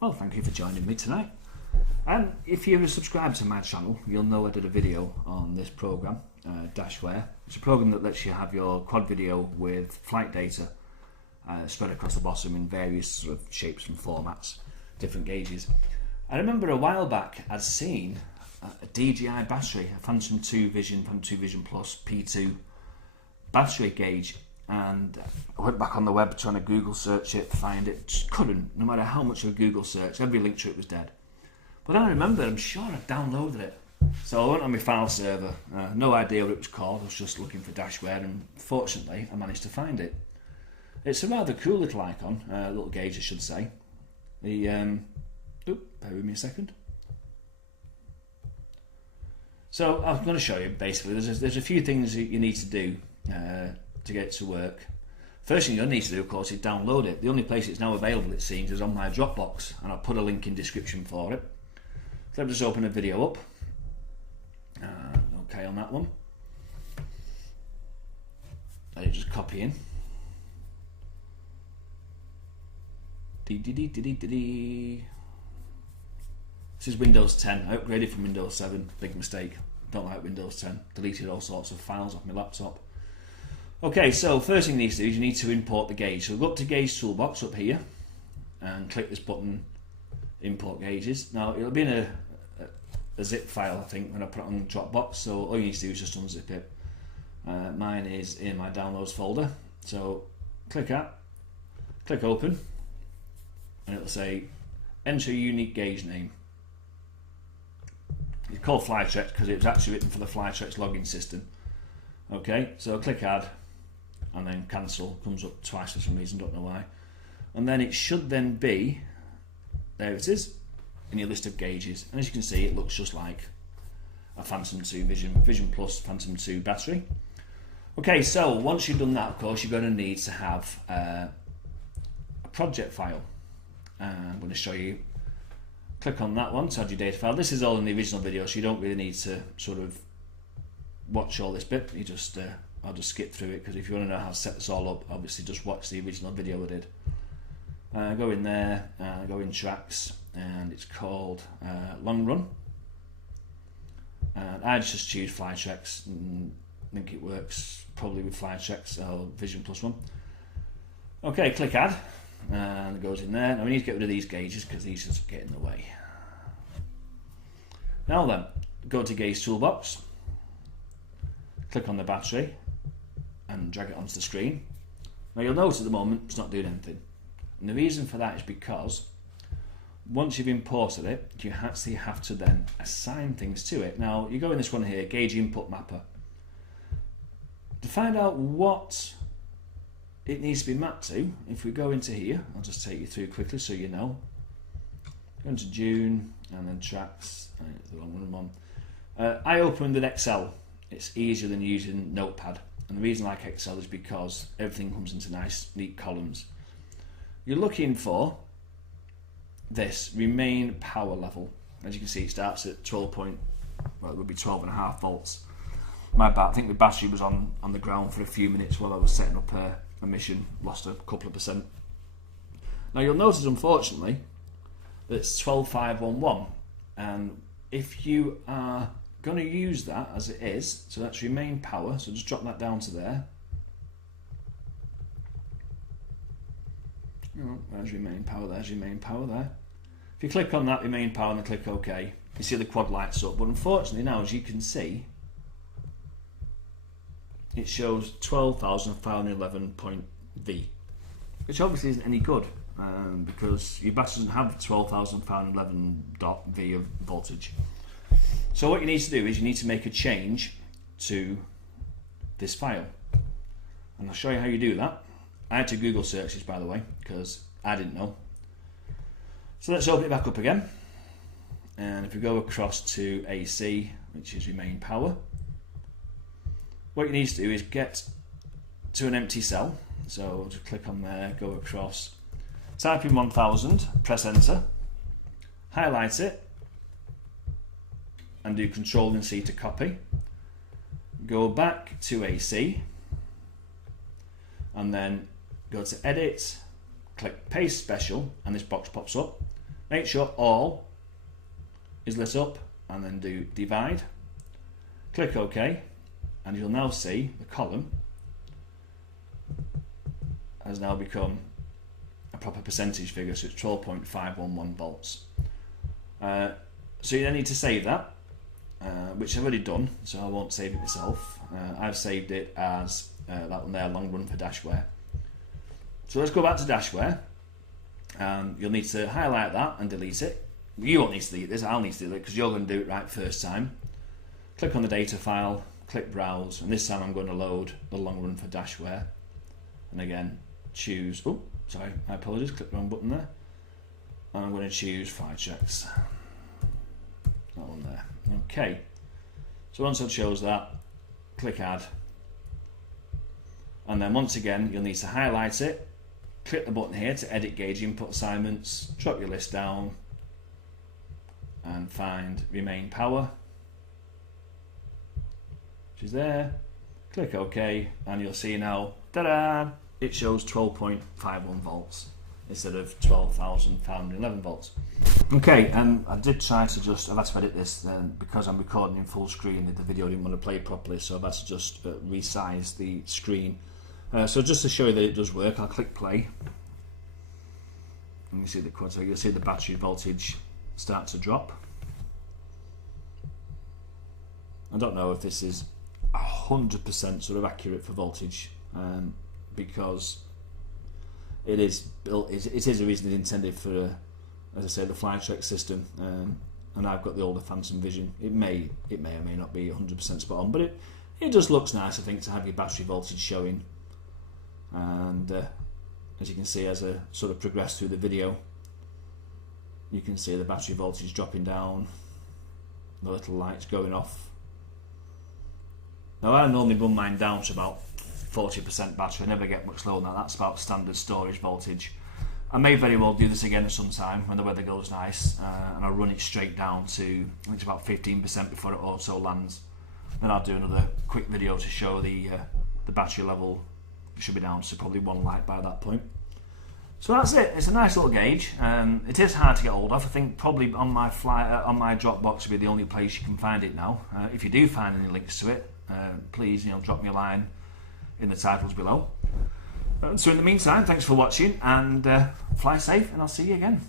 Well, thank you for joining me tonight. If you're subscribed to my channel, you'll know I did a video on this program, Dashware. It's a program that lets you have your quad video with flight data spread across the bottom in various sort of shapes and formats, different gauges. I remember a while back I'd seen a DJI battery, a Phantom 2 Vision, Phantom 2 Vision Plus P2 battery gauge, and I went back on the web trying to Google search it, find it, just couldn't, no matter how much of a Google search, every link to it was dead. But then I remembered, I'm sure I downloaded it. So I went on my file server, no idea what it was called, I was just looking for Dashware, and fortunately I managed to find it. It's a rather cool little icon, little gauge I should say. The, bear with me a second. So I'm going to show you basically, there's a few things that you need to do to get it to work. First thing you'll need to do, of course, is download it. The only place it's now available, it seems, is on my Dropbox, and I'll put a link in description for it. So I'll just open a video up. Okay on that one. Let it just copy in. This is Windows 10. I upgraded from Windows 7. Big mistake. Don't like Windows 10. Deleted all sorts of files off my laptop. Okay, so first thing you need to do is you need to import the gauge. So go up to Gauge Toolbox up here and click this button, Import Gauges. Now it'll be in a zip file, I think, when I put it on Dropbox. So all you need to do is just unzip it. Mine is in my Downloads folder. So click Open, and it'll say Enter a unique gauge name. It's called Flytrex because it was actually written for the Flytrex login system. Okay, so click Add, and then Cancel. Comes up twice for some reason, don't know why. And then it should then be, there it is, in your list of gauges. And as you can see, it looks just like a Phantom 2 Vision Plus Phantom 2 battery. Okay, so once you've done that, of course, you're going to need to have a project file. I'm going to show you. Click on that one to add your data file. This is all in the original video, so you don't really need to sort of watch all this bit. You just I'll just skip through it, because if you want to know how to set this all up, obviously just watch the original video I did. Go in there, go in Tracks, and it's called Long Run. And I just choose Flytrex. I think it works probably with Flytrex or Vision Plus one. Okay, click Add, and it goes in there. Now we need to get rid of these gauges because these just get in the way. Now then, go to Gauge Toolbox, click on the battery and drag it onto the screen. Now you'll notice at the moment it's not doing anything, and the reason for that is because once you've imported it, you actually have to then assign things to it. Now you go in this one here, Gauge Input Mapper, to find out what it needs to be mapped to. If we go into here, I'll just take you through quickly so you know. Go into June and then Tracks. The wrong one. I opened an Excel. It's easier than using Notepad, and the reason I like Excel is because everything comes into nice, neat columns. You're looking for this remain power level. As you can see, it starts at 12 point, well, it would be 12.5 volts. I think the battery was on the ground for a few minutes while I was setting up a mission, lost a couple of percent. Now you'll notice, unfortunately, that it's 12.511, and if you are going to use that as it is, so that's remain power, so just drop that down to there. Oh, there's remain power there. If you click on that remain power and then click OK, you see the quad lights up, but unfortunately now, as you can see, it shows 12,511.V, which obviously isn't any good, because your battery doesn't have 12,511.V of voltage. So what you need to do is you need to make a change to this file, and I'll show you how you do that. I had to Google search this, by the way, because I didn't know. So let's open it back up again, and if we go across to AC, which is remain power, what you need to do is get to an empty cell. So just click on there, go across, type in 1000, press enter, highlight it, and do Control and C to copy. Go back to AC, and then go to Edit, click Paste Special, and this box pops up. Make sure all is lit up and then do divide. Click OK and you'll now see the column has now become a proper percentage figure, so it's 12.511 volts. So you then need to save that, which I've already done, so I won't save it myself. I've saved it as that one there, long run for Dashware. So let's go back to Dashware. You'll need to highlight that and delete it. You won't need to delete this, I'll need to delete it because you're going to do it right first time. Click on the data file, click browse, and this time I'm going to load the long run for Dashware. And again, choose, oh, sorry, I apologize, click the wrong button there. And I'm going to choose fly checks. That one there. Okay. So once I've chose that, click add. And then once again, you'll need to highlight it. Click the button here to edit gauge input assignments. Drop your list down and find remain power, which is there. Click OK, and you'll see now, ta-da! It shows 12.51 volts instead of 12,511 volts. Okay, and I did try to I've had to edit this because I'm recording in full screen. The video didn't want to play properly, so I've had to just resize the screen. So just to show you that it does work, I'll click play. And you see the quad, so you'll see the battery voltage start to drop. I don't know if this is 100% sort of accurate for voltage, because it is built. It is originally intended for, as I say, the Flytrek system, and I've got the older Phantom Vision. It may or may not be 100% spot on, but it just looks nice, I think, to have your battery voltage showing. And as you can see, as I sort of progress through the video, you can see the battery voltage dropping down, the little lights going off. Now I normally run mine down to about 40% battery. I never get much lower than that. That's about standard storage voltage. I may very well do this again sometime when the weather goes nice, and I'll run it straight down to, I think it's about 15% before it auto lands. Then I'll do another quick video to show the battery level. It should be down to probably 1 light by that point. So that's it. It's a nice little gauge. It is hard to get hold of. I think probably on my Dropbox will be the only place you can find it now. If you do find any links to it, please drop me a line in the titles below. So in the meantime, thanks for watching, and fly safe, and I'll see you again.